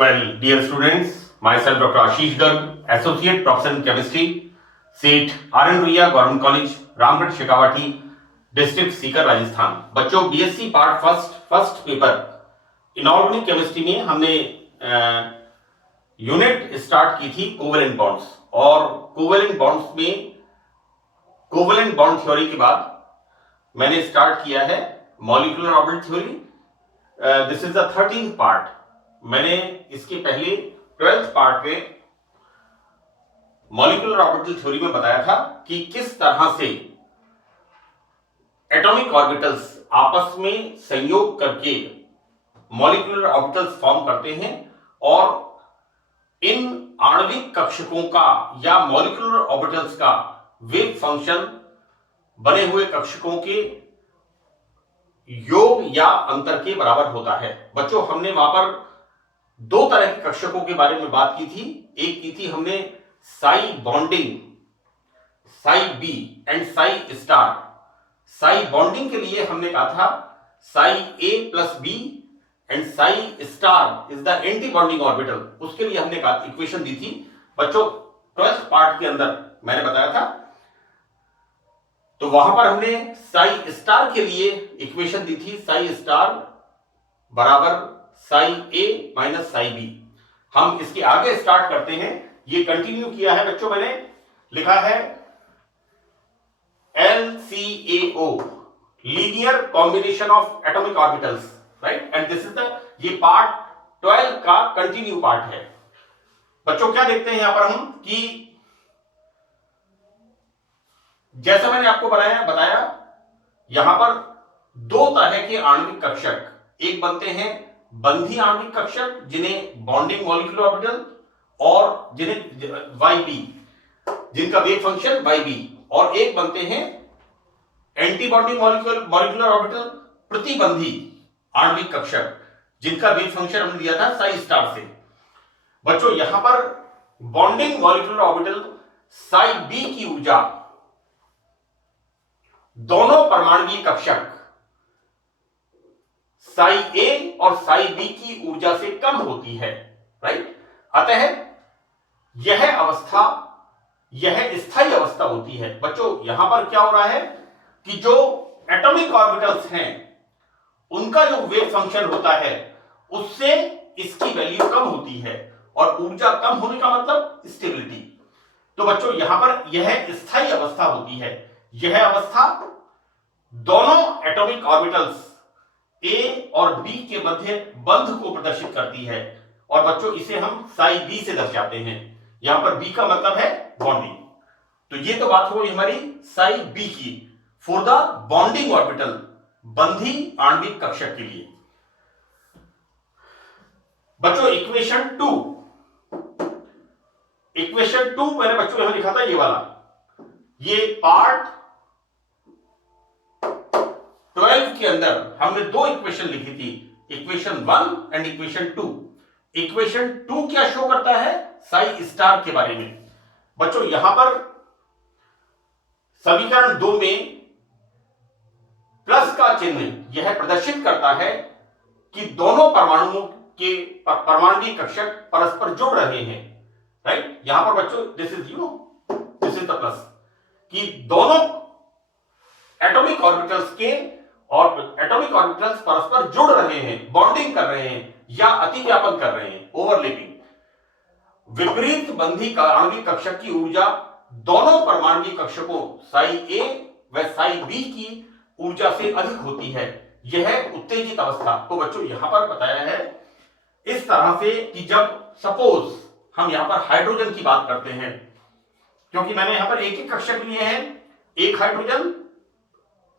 Well, dear students, myself Dr. Ashish Garg, Associate Professor in Chemistry, seat RN Ruia Government College, Ramgarh Shekhawati, district Sikar, Rajasthan. बच्चों, BSc part first paper inorganic chemistry में हमने unit start की थी covalent bonds, और covalent bonds में covalent bond theory के बाद मैंने स्टार्ट किया है molecular orbital theory. This is the 13th part. मैंने इसके पहले 12th पार्ट में मॉलिक्यूलर ऑर्बिटल थ्योरी में बताया था कि किस तरह से एटॉमिक ऑर्बिटल्स आपस में संयोग करके मॉलिक्यूलर ऑर्बिटल्स फॉर्म करते हैं, और इन आणविक कक्षकों का या मॉलिक्यूलर ऑर्बिटल्स का वेव फंक्शन बने हुए कक्षकों के योग या अंतर के बराबर होता है। बच्चों, हमने वहां पर दो तरह के कक्षकों के बारे में बात की थी। एक की थी हमने psi bonding, psi B and psi star. Psi bonding के लिए हमने कहा था psi A plus B and psi star is the anti bonding orbital. उसके लिए हमने कहा इक्वेशन दी थी। बच्चों, 12th पार्ट के अंदर मैंने बताया था, तो वहां पर हमने साई स्टार के लिए इक्वेशन दी थी, साई स्टार बराबर psi A minus psi B. हम इसके आगे स्टार्ट करते हैं। ये कंटिन्यू किया है बच्चों, मैंने लिखा है LCAO, linear combination of atomic orbitals, right. And this is the, ये पार्ट 12 का कंटिन्यू पार्ट है। बच्चों, क्या देखते हैं यहां पर हम कि जैसा मैंने आपको बताया यहां पर दो तरह के आणविक कक्षक एक बनते हैं बंधी आणविक कक्षक, जिन्हें बॉन्डिंग मॉलिक्यूलर ऑर्बिटल, और जिन्हें YB, जिनका वेव फंक्शन YB, और एक बनते हैं एंटी बॉन्डिंग मॉलिक्यूलर ऑर्बिटल, प्रतिबंधी आणविक कक्षक, जिनका वेव फंक्शन हमने दिया था साई स्टार से। बच्चों, यहां पर bonding molecular orbital psi B की ऊर्जा दोनों परमाणुकीय कक्षक साई ए और साई बी की ऊर्जा से कम होती है, राइट। अतः यह अवस्था, यह स्थायी अवस्था होती है। बच्चों, यहां पर क्या हो रहा है कि जो एटॉमिक ऑर्बिटल्स हैं उनका जो वेव फंक्शन होता है उससे इसकी वैल्यू कम होती है, और ऊर्जा कम होने का मतलब स्टेबिलिटी। तो बच्चों, यहां पर यह स्थायी अवस्था होती है। यह अवस्था दोनों एटॉमिक ऑर्बिटल्स ए और बी के मध्य बंध को प्रदर्शित करती है, और बच्चों इसे हम साई बी से दर्शाते हैं। यहां पर बी का मतलब है बॉन्डिंग। तो ये तो बात हो गई हमारी साई बी की, फॉर द बॉन्डिंग ऑर्बिटल, बंधी आणविक कक्षक के लिए। बच्चों, इक्वेशन 2 मैंने बच्चों यहां लिखा था, ये वाला, ये पार्ट 12 के अंदर हमने दो इक्वेशन लिखी थी, इक्वेशन 1 एंड इक्वेशन 2। इक्वेशन 2 क्या शो करता है? साई स्टार के बारे में। बच्चों, यहां पर समीकरण 2 में प्लस का चिन्ह यह प्रदर्शित करता है कि दोनों परमाणुओं के परमाणुकीय कक्षक परस्पर जुड़ रहे हैं, राइट। यहां पर बच्चों दिस इज द प्लस, कि दोनों एटॉमिक ऑर्बिटल्स के और एटॉमिक ऑर्बिटल्स परस्पर जुड़ रहे हैं, बॉन्डिंग कर रहे हैं या अतिव्यापन कर रहे हैं, ओवरलैपिंग। विपरीत बंधी आणविक कक्षक की ऊर्जा दोनों परमाणुकीय कक्षकों साई ए व साई बी की ऊर्जा से अधिक होती है। यह उत्तेजित अवस्था। तो बच्चों, यहां पर बताया है इस तरह से कि जब सपोज हम यहां पर हाइड्रोजन की बात करते हैं, क्योंकि मैंने यहां पर एक ही कक्षक लिए हैं, एक हाइड्रोजन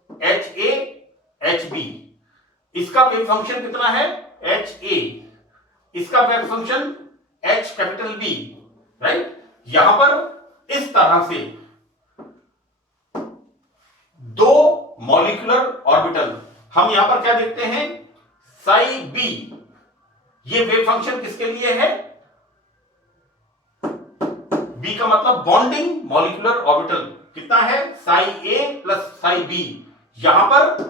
HAHB, इसका वेव फंक्शन कितना है? HA, इसका wave function H capital B, right. यहां पर इस तरह से दो मॉलिक्यूलर ऑर्बिटल, हम यहां पर क्या देखते हैं? साई B, ये वेव फंक्शन किसके लिए है? B का मतलब बॉन्डिंग मॉलिक्यूलर ऑर्बिटल कितना है? Sai A plus psi B। यहां पर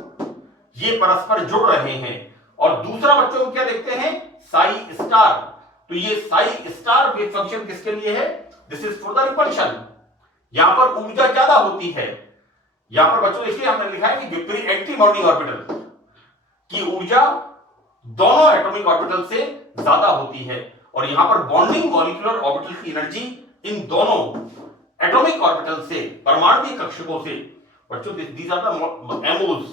ये परस्पर जुड़ रहे हैं। और दूसरा बच्चों को क्या देखते हैं? साई स्टार। तो ये साई स्टार वेव फंक्शन किसके लिए है? This is for the repulsion. यहां पर ऊर्जा ज्यादा होती है। यहां पर बच्चों इसलिए हमने लिखा है कि विपरीत एंटी बॉन्डिंग ऑर्बिटल की ऊर्जा दोनों एटॉमिक ऑर्बिटल से ज्यादा होती है, और यहां पर बॉन्डिंग मॉलिक्यूलर ऑर्बिटल की एनर्जी इन दोनों एटॉमिक ऑर्बिटल से, परमाणुक कक्षकों से, बच्चों these are the MOs,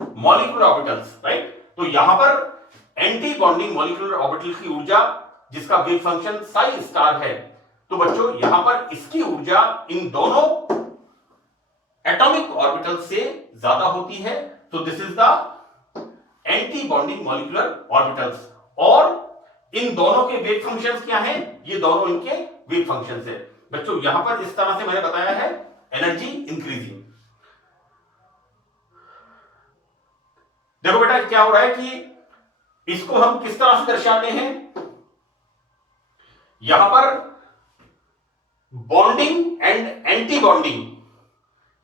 molecular orbitals, right. तो यहां पर एंटी बॉन्डिंग मॉलिक्यूलर ऑर्बिटल की ऊर्जा जिसका वेव फंक्शन साई स्टार है, तो बच्चों यहां पर इसकी ऊर्जा इन दोनों एटॉमिक ऑर्बिटल से ज्यादा होती है। तो this is the anti bonding molecular orbitals, और इन दोनों के वेव फंक्शंस क्या हैं? ये दोनों इनके वेव फंक्शंस है। बच्चों यहां पर इस तरह से मैंने बताया है एनर्जी इंक्रीजिंग। देखो बेटा क्या हो रहा है कि इसको हम किस तरह से दर्शाते हैं? यहां पर बॉन्डिंग एंड एंटी बॉन्डिंग,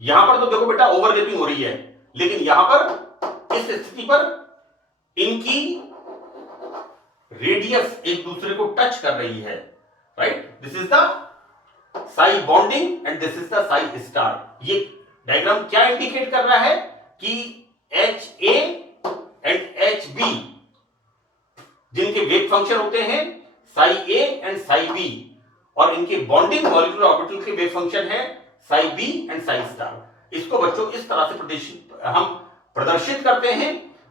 यहां पर तो देखो बेटा ओवरलैपिंग हो रही है, लेकिन यहां पर इस स्थिति पर इनकी रेडियस एक दूसरे को टच कर रही है, right. This is the psi bonding and this is the psi star. ये डायग्राम क्या इंडिकेट कर रहा है कि H A and H B जिनके वेव फंक्शन होते हैं psi A and psi B, और इनके बॉन्डिंग मॉलिक्यूलर ऑर्बिटल के वेव फंक्शन है psi B and psi star. इसको बच्चों इस तरह से हम प्रदर्शित करते हैं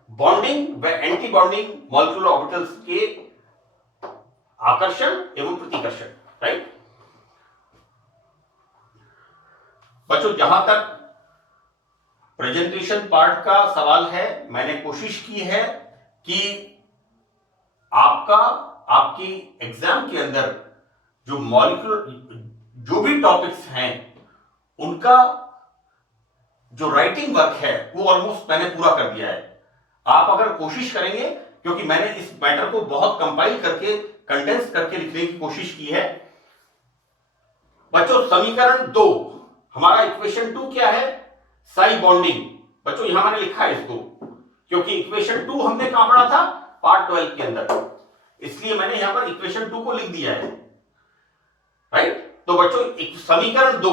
बॉन्डिंग व एंटी बॉन्डिंग मॉलिक्यूलर ऑर्बिटल्स के आकर्षण एवं प्रतिकर्षण, राइट। बच्चों जहां तक प्रेजेंटेशन पार्ट का सवाल है, मैंने कोशिश की है कि आपकी एग्जाम के अंदर जो मॉलिक्यूलर जो भी टॉपिक्स हैं उनका जो राइटिंग वर्क है वो ऑलमोस्ट मैंने पूरा कर दिया है। आप अगर कोशिश करेंगे, क्योंकि मैंने इस मैटर को बहुत कंपाइल करके कंडेंस करके लिखने की कोशिश की है। बच्चों समीकरण 2 हमारा इक्वेशन 2 क्या है? साई बॉन्डिंग। बच्चों यहां मैंने लिखा है इसको, क्योंकि इक्वेशन 2 हमने कहां पढ़ा था? पार्ट 12 के अंदर, इसलिए मैंने यहां पर इक्वेशन 2 को लिख दिया है, राइट। तो बच्चों समीकरण 2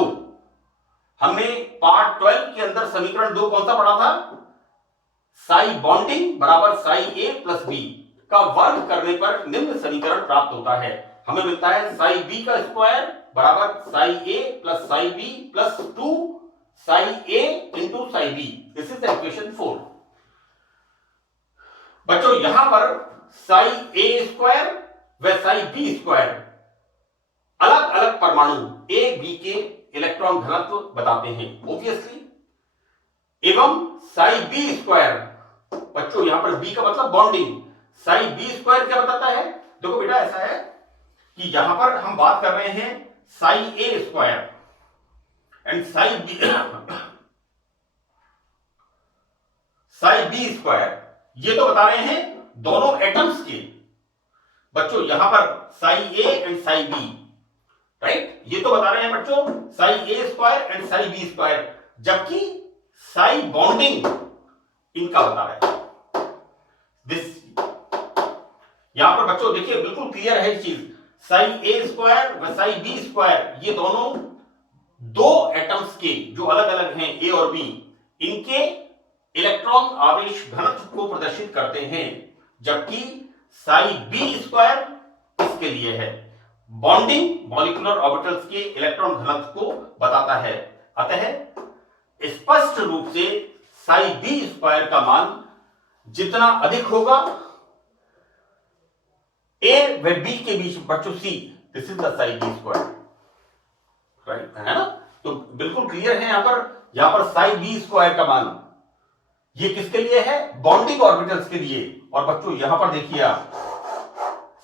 हमने पार्ट 12 के अंदर समीकरण 2 कौन सा पढ़ा था? साई बॉन्डिंग बराबर साई ए प्लस बी का वर्ग करने पर निम्न समीकरण प्राप्त होता है। हमें मिलता है साई बी का स्क्वायर बराबर psi A plus psi B plus 2 psi A into psi B. This is the equation 4। बच्चों यहां पर साई ए स्क्वायर व साई बी स्क्वायर अलग अलग परमाणु ए बी के इलेक्ट्रॉन घनत्व बताते हैं ऑब्वियसली, एवं साई बी स्क्वायर, बच्चों यहां पर बी का मतलब बॉन्डिंग, साई बी स्क्वायर क्या बताता है? देखो बेटा ऐसा है कि यहां पर हम बात कर रहे हैं psi A square and psi B square, ये तो बता रहे हैं दोनों एटम्स के। बच्चों यहां पर psi A and psi B, right, ये तो बता रहे हैं बच्चों psi A square and psi B square, जबकि साई बॉन्डिंग इनका बता रहा है दिस। यहां पर बच्चों देखिए बिल्कुल क्लियर है ये चीज, साई ए स्क्वायर व साई बी स्क्वायर ये दोनों दो एटम्स के जो अलग अलग हैं ए और बी, इनके इलेक्ट्रॉन आवेश घनत्व को प्रदर्शित करते हैं, जबकि साई बी स्क्वायर इसके लिए है, बॉन्डिंग मॉलिक्यूलर ऑर्बिटल्स के इलेक्ट्रॉन घनत्व को बताता है। अतः स्पष्ट रूप से साई बी स्क्वायर का मान जितना अधिक होगा ए व बी के बीच, बच्चों see, this is the psi B square, right, है ना। तो बिल्कुल क्लियर है यहां पर साई बी स्क्वायर का मान ये किसके लिए है? बॉन्डिंग ऑर्बिटल्स के लिए। और बच्चों यहां पर देखिए आप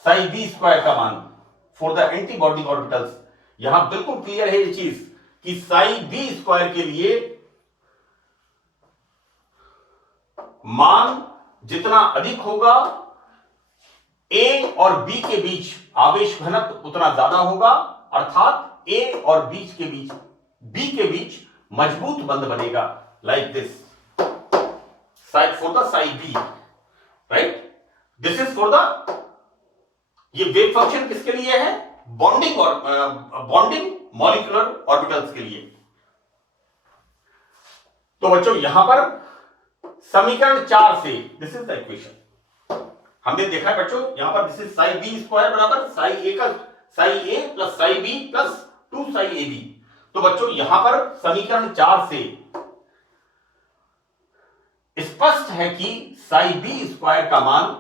साई बी स्क्वायर का मान for the anti bonding orbitals, यहां बिल्कुल क्लियर है ये चीज कि साई बी स्क्वायर के लिए मान जितना अधिक होगा ए और बी के बीच आवेश घनत्व उतना ज्यादा होगा, अर्थात ए और बी के बीच मजबूत बंध बनेगा, like this, side for the psi B, right. This is for the ये वेव फंक्शन किसके लिए है? बॉन्डिंग और बॉन्डिंग मॉलिक्यूलर ऑर्बिटल्स के लिए। तो बच्चों यहां पर समीकरण 4 से दिस इज द इक्वेशन हमने देखा है बच्चों, यहां पर this is psi B square बराबर psi A plus psi B plus 2 psi A B. तो बच्चों यहां पर समीकरण 4 से स्पष्ट है कि साई बी स्क्वायर का मान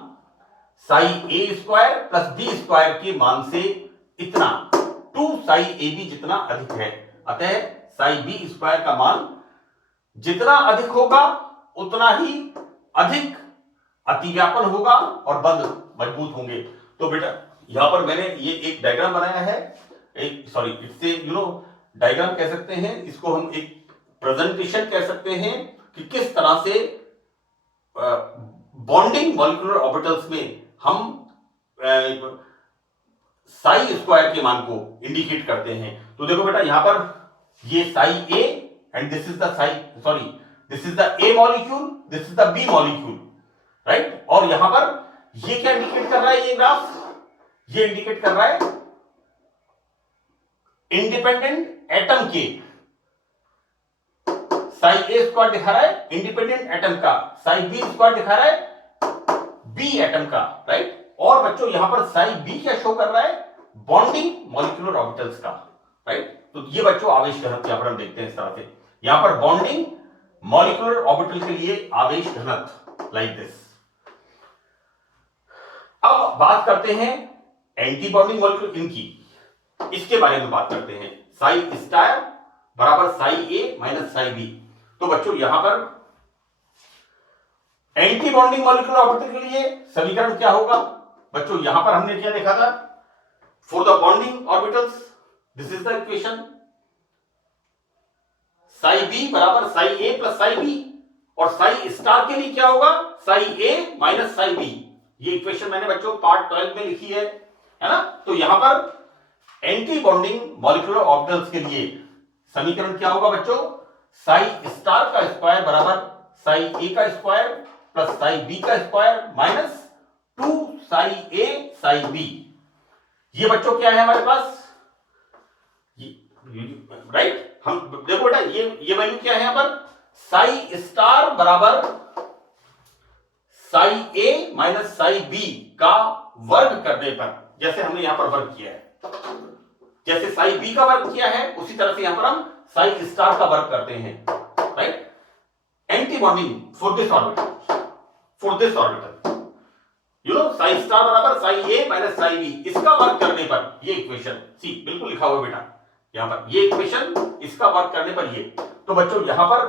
Sai A square plus B square के मान से इतना 2 साई ए बी जितना अधिक है। अतः साई बी स्क्वायर का मान जितना अधिक होगा उतना ही अधिक अतिव्यापन होगा और बंध मजबूत होंगे। तो बेटा यहां पर मैंने ये एक डायग्राम बनाया है, एक सॉरी इससे डायग्राम कह सकते हैं, इसको हम एक प्रेजेंटेशन कह सकते हैं कि किस तरह से बॉन्डिंग मॉलिक्यूलर ऑर्बिटल्स में हम साई स्क्वायर के मान को इंडिकेट करते हैं। तो देखो बेटा यहां पर ये psi A and this is the A molecule, this is the B molecule, right. और यहां पर ये क्या इंडिकेट कर रहा है, ये ग्राफ ये इंडिकेट कर रहा है इंडिपेंडेंट एटम के, साई ए स्क्वायर दिखा रहा है इंडिपेंडेंट एटम का, साई बी स्क्वायर दिखा रहा है बी एटम का, राइट। और बच्चों यहां पर साई बी क्या शो कर रहा है, बॉन्डिंग मॉलिक्यूलर ऑर्बिटल्स का, राइट। तो ये बच्चों आवेश घनत्व यहां पर हम देखते हैं इस तरह से, यहां पर बॉन्डिंग मॉलिक्यूलर ऑर्बिटल के लिए आवेश घनत्व लाइक दिस। अब बात करते हैं एंटी बॉन्डिंग मॉलिक्यूल इनकी, इसके बारे में बात करते हैं। साई स्टार बराबर psi A minus psi B. तो बच्चों यहां पर एंटी बॉन्डिंग मॉलिक्यूलर ऑर्बिटल के लिए समीकरण क्या होगा बच्चों, यहां पर हमने क्या देखा था, for the bonding orbitals this is the equation, psi B बराबर psi A plus psi B, और साई स्टार के लिए क्या होगा, psi A minus psi B. ये इक्वेशन मैंने बच्चों पार्ट 12 में लिखी है ना। तो यहां पर एंटी बॉन्डिंग मॉलिक्यूलर ऑर्बिटल्स के लिए समीकरण क्या होगा बच्चों, साई स्टार का स्क्वायर बराबर साई ए का स्क्वायर प्लस साई बी का स्क्वायर माइनस 2 साई ए साई बी। ये बच्चों क्या है हमारे पास, राइट। हम देखो बेटा ये वैल्यू क्या है यहां पर, साई स्टार बराबर psi A minus psi B का वर्ग करने पर, जैसे हमने यहां पर वर्ग किया है, जैसे साई बी का वर्ग किया है उसी तरह से यहां पर हम साई स्टार का वर्ग करते हैं, right. Anti bonding for this orbital Sai star बराबर psi A minus psi B, इसका वर्ग करने पर ये इक्वेशन सी बिल्कुल लिखा हुआ बेटा यहां पर, ये इक्वेशन इसका वर्ग करने पर ये। तो बच्चों यहां पर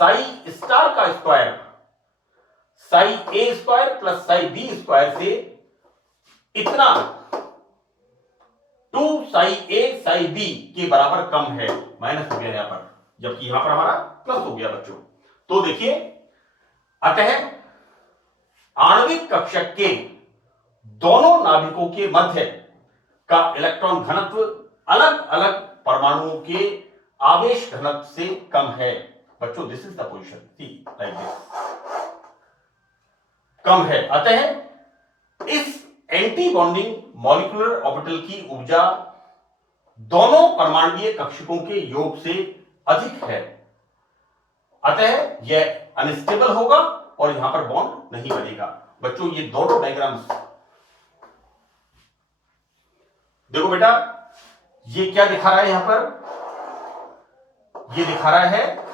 साई स्टार का square psi A square plus psi B square से इतना 2 साई ए साई बी के बराबर कम है, माइनस हो गया यहां पर, जबकि यहां पर हमारा प्लस हो गया बच्चों। तो देखिए अतः आणविक कक्षक के दोनों नाभिकों के मध्य का इलेक्ट्रॉन घनत्व अलग अलग परमाणुओं के आवेश घनत्व से कम है बच्चों, this is the position see like this, कम है। अतः इस एंटी बॉन्डिंग मॉलिक्यूलर ऑर्बिटल की ऊर्जा दोनों परमाणुीय कक्षकों के योग से अधिक है, अतः यह अनस्टेबल होगा और यहां पर बॉन्ड नहीं बनेगा। बच्चों ये दोनों डायग्राम्स देखो बेटा, ये क्या दिखा रहा है यहां पर, ये दिखा रहा है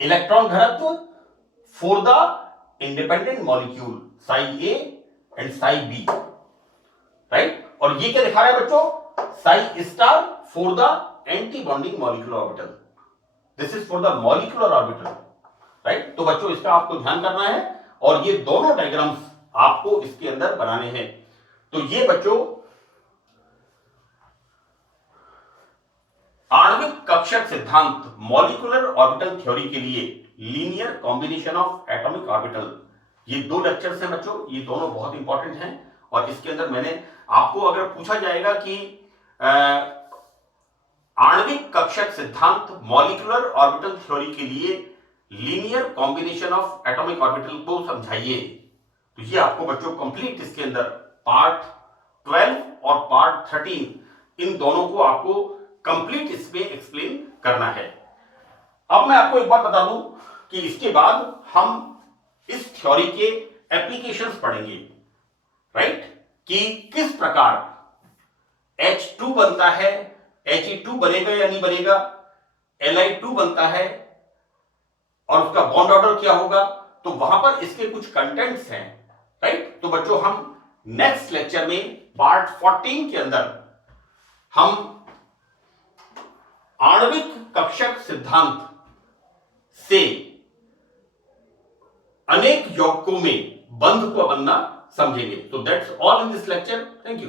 इलेक्ट्रॉन घनत्व for the independent molecule psi A and psi B, right. और ये क्या दिखा रहा है बच्चों, psi star for the anti bonding molecular orbital, this is for the molecular orbital, right. तो बच्चों इसका आपको ध्यान करना है और ये दोनों डायग्राम्स आपको इसके अंदर बनाने हैं। तो ये बच्चों आणविक कक्षक सिद्धांत मॉलिक्यूलर ऑर्बिटल थ्योरी के लिए linear combination of atomic orbital, ये 2 लेक्चर्स हैं बच्चों, ये दोनों बहुत इंपॉर्टेंट हैं। और इसके अंदर मैंने आपको अगर पूछा जाएगा कि आणविक कक्षक सिद्धांत मॉलिक्यूलर ऑर्बिटल थ्योरी के लिए linear combination of atomic orbital को समझाइए, तो ये आपको बच्चों कंप्लीट इसके अंदर पार्ट 12 और पार्ट 13 इन दोनों को आपको कंप्लीट इसमें एक्सप्लेन करना है। अब मैं आपको एक बात बता दूं कि इसके बाद हम इस थ्योरी के एप्लीकेशंस पढ़ेंगे, राइट, कि किस प्रकार H2 बनता है, He2 बनेगा या नहीं बनेगा, Li2 बनता है और उसका बॉन्ड ऑर्डर क्या होगा, तो वहां पर इसके कुछ कंटेंट्स हैं, राइट। तो बच्चों हम नेक्स्ट लेक्चर में पार्ट 14 के अंदर हम आणविक कक्षक सिद्धांत से अनेक यौगिकों में बंध को बनना समझेंगे। तो that's all in this lecture. Thank you.